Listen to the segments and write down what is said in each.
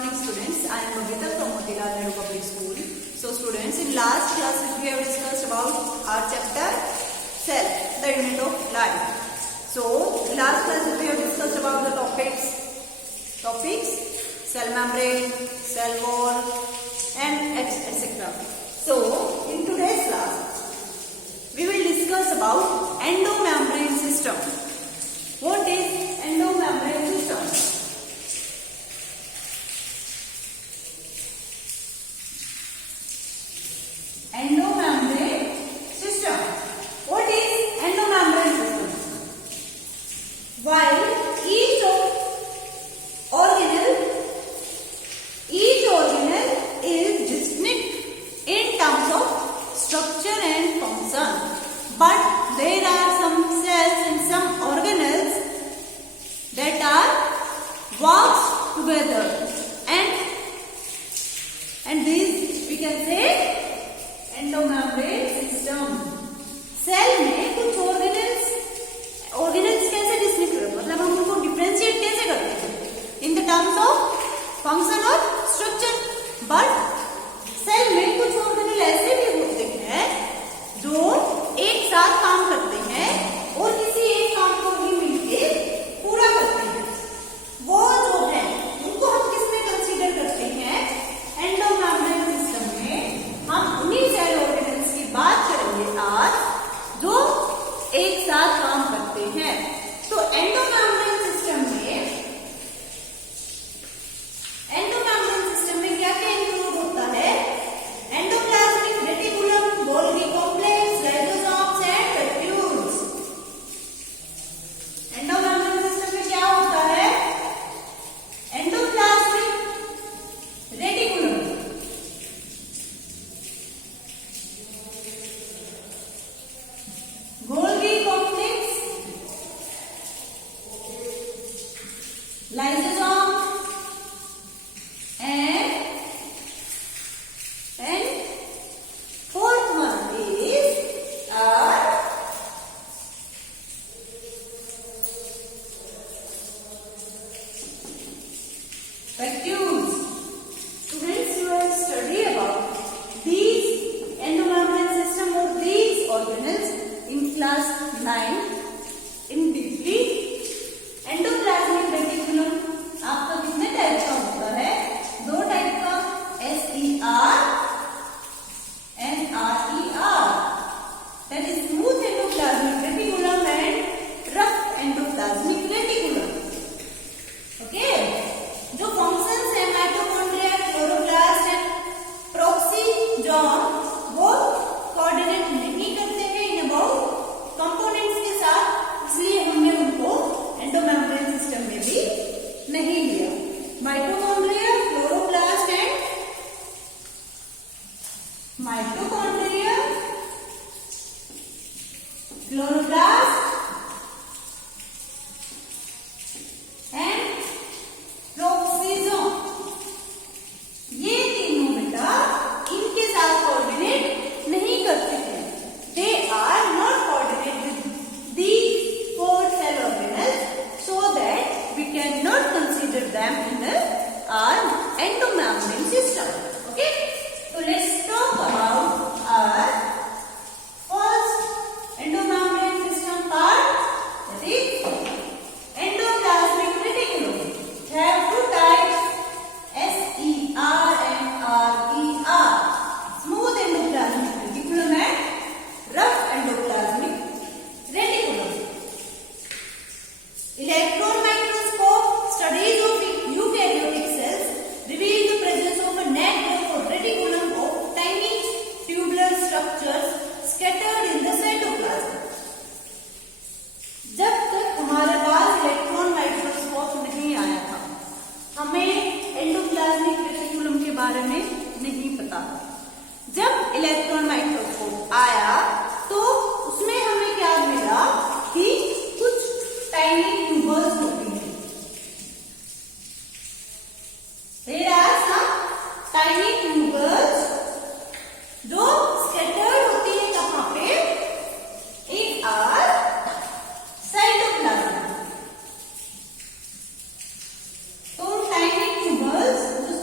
morning students, I am Babita from Motilal Nehru Public School. So students, in last class we have discussed about our chapter cell, the unit of life. So last class we have discussed about the topics cell membrane, cell wall and etc. So in today's class we will discuss about endomembrane system. What is endomembrane system? Endomembrane system. What is endomembrane system? While each organelle is distinct in terms of structure and function, but there are some cells and some organelles that are works together, and these we can say endomembrane system. Cell में कुछ organelles कैसे distinct करते हैं, मतलब हम उनको differentiate कैसे करते हैं in the terms of function और स्ट्रक्चर. बट सेल में कुछ ऑर्गेनेल ऐसे भी होते हैं जो एक साथ काम करते हैं और किसी एक काम को भी मिलके पूरा करते हैं. वो जो है उनको हम किसमें कंसीडर करते हैं? एंडोमेम्ब्रेन सिस्टम में हम उन्हीं सेल ऑर्गेनेल्स की बात करेंगे आज जो एक साथ काम करते हैं. तो एंडोमेम्ब्रेन सिस्टम में क्या क्या इंक्लूड होता है? Endoplasmic reticulum, Golgi complex, lysosomes and papules. Endomembrane system में क्या होता है? Endoplasmic reticulum, Golgi complex, lysosome and fourth one is vacuoles. Students, you have studied about these endomembrane system or these organelles in class 9 in deeply. Endoplasmic reticulum आपका कितने type का होता है? दो टाइप का, SER and RER, that is smooth endoplasmic reticulum and rough endoplasmic reticulum. Okay, जो functions है mitochondria, chloroplast and प्रोक्सीजोम वो कोऑर्डिनेट नहीं करते हैं इन अबाउट कंपोनेंट्स के साथ, इसलिए हमने उनको एंडोमेम्ब्रेन सिस्टम में भी नहीं लिया. Mitochondria, chloroplast and mitochondria, chloroplast and peroxisome, ये तीनों बेटा इनके साथ कोऑर्डिनेट नहीं करते हैं. They are not coordinate with these four cell organelles, so that we cannot consider them in our endomembrane system. Okay, so let's talk about our first endomembrane system part, that is endoplasmic reticulum. They have two types, SER and RER, smooth endoplasmic reticulum and rough endoplasmic reticulum. Electron microscope studies of eukaryotic cells reveal the presence of a network or reticulum of tiny tubular structures scattered in the cytoplasm. जब तक हमारे पास electron microscope नहीं आया था, हमें endoplasmic reticulum के बारे में नहीं पता. जब इलेक्ट्रॉन माइक्रोस्कोप आया तो उसमें हमें क्या मिला कि कुछ टाइनी ट्यूबल्स होती हैं. There are some tiny tubules जो scattered होती है कहाँ पे? In our cytoplasm. तो tiny tubules जो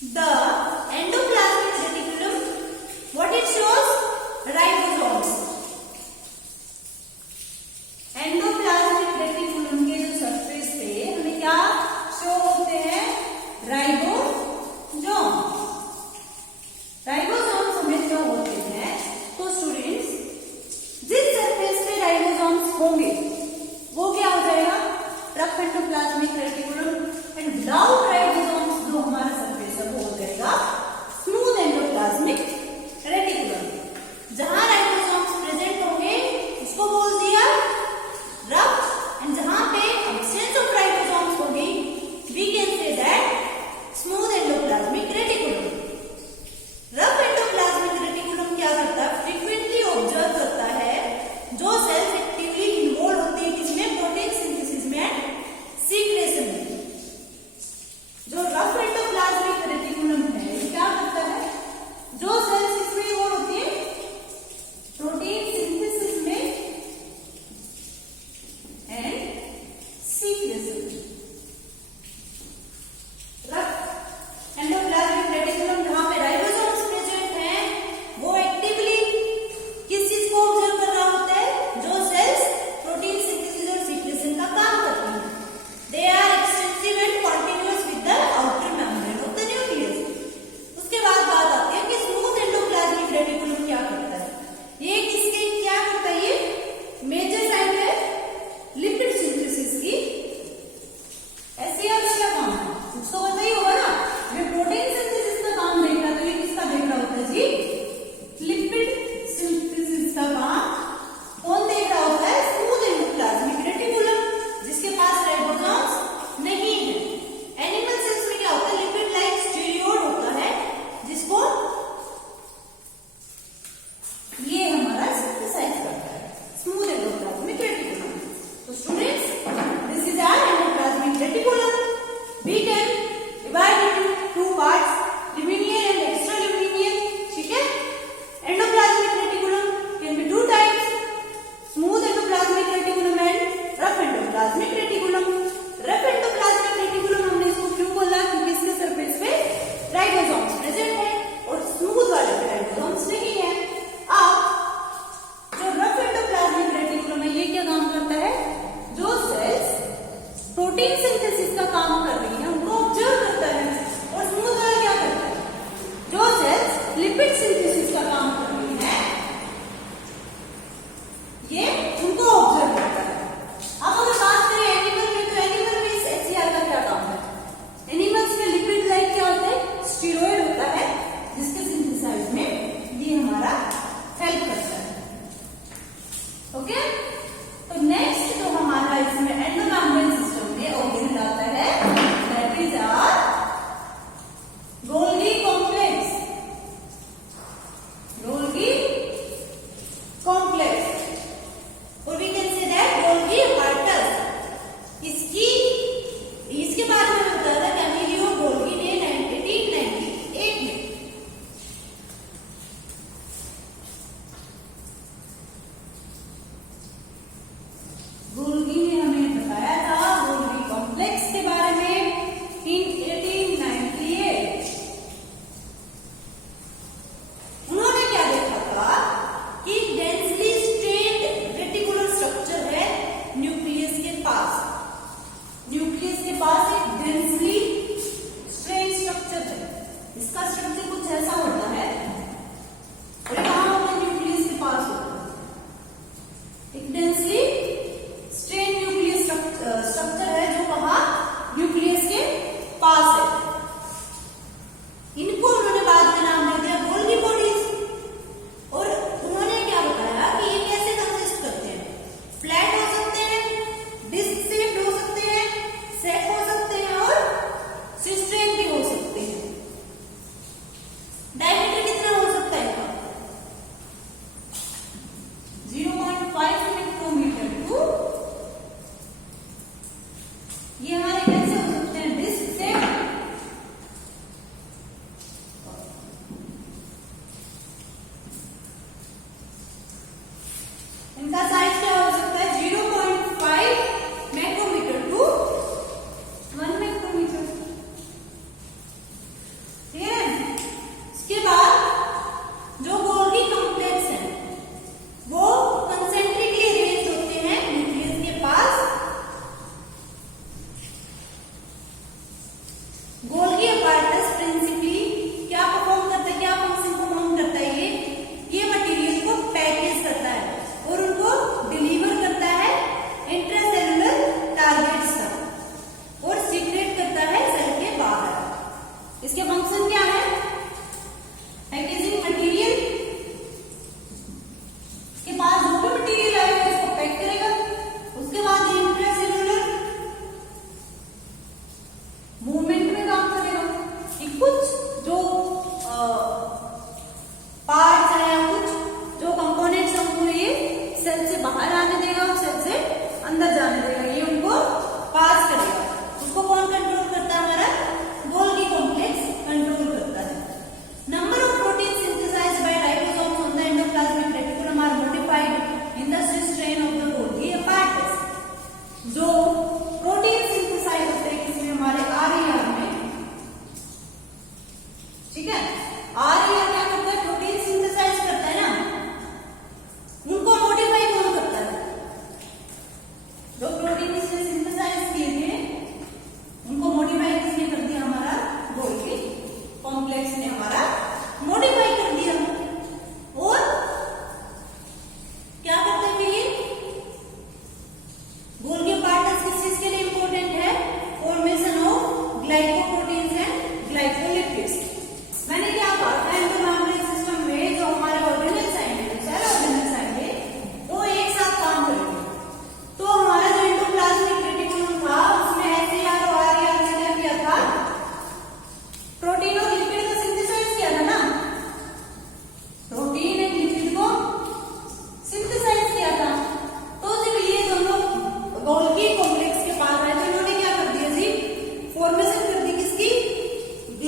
The endoplasmic reticulum, what it shows? Ribosomes. Endoplasmic reticulum के जो सरफेस पे हमें क्या शो होते हैं? राइबोसोम। राइबोसोम्स हमें शो होते हैं। तो स्टूडेंट्स, जिस सरफेस पे राइबोसोम्स होंगे वो क्या हो जाएगा? Rough endoplasmic reticulum. And without ribosomes जो हमारा सरफेस है वो हो जाएगा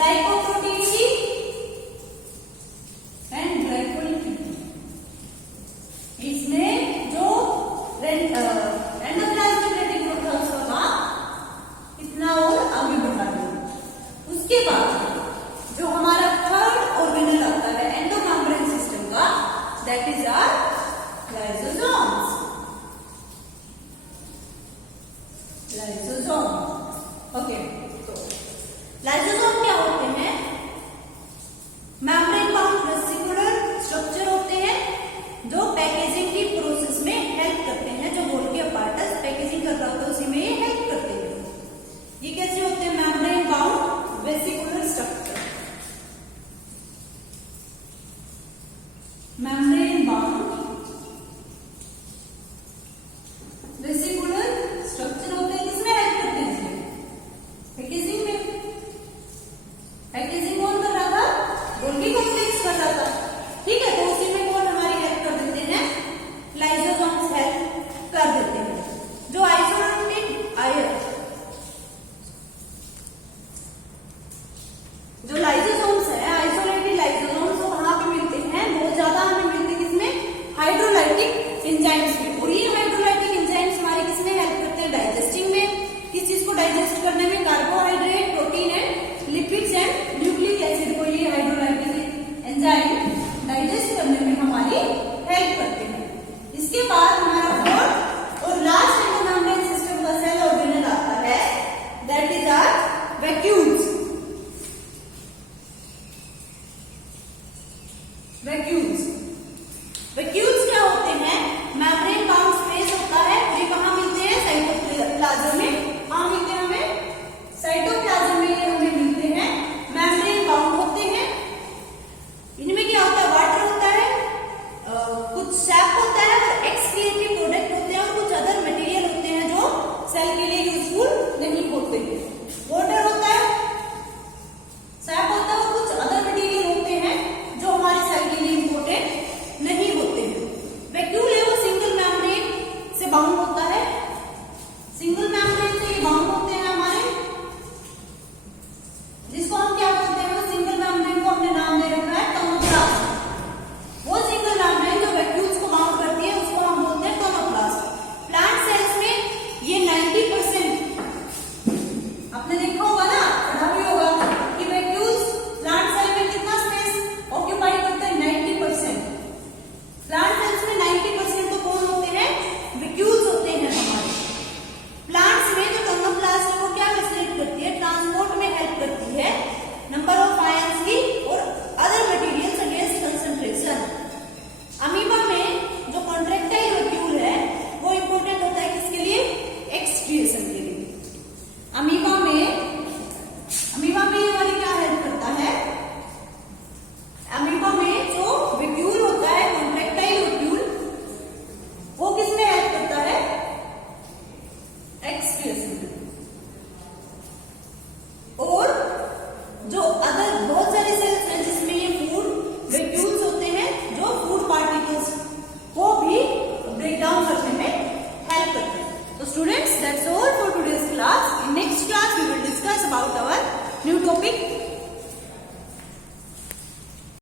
ग्लाइकोप्रोटीन की एंड ग्लाइकोलिपिड। इसमें जो एंडोप्लाज्मिक रेटिकुलम था उसका काम इतना और आगे बढ़ा दिया। उसके बाद जो हमारा थर्ड ऑर्गेनल आता है एंडोमेम्ब्रेन सिस्टम का, that is our lysosomes. Lysosome, okay, तो लाइसोसोम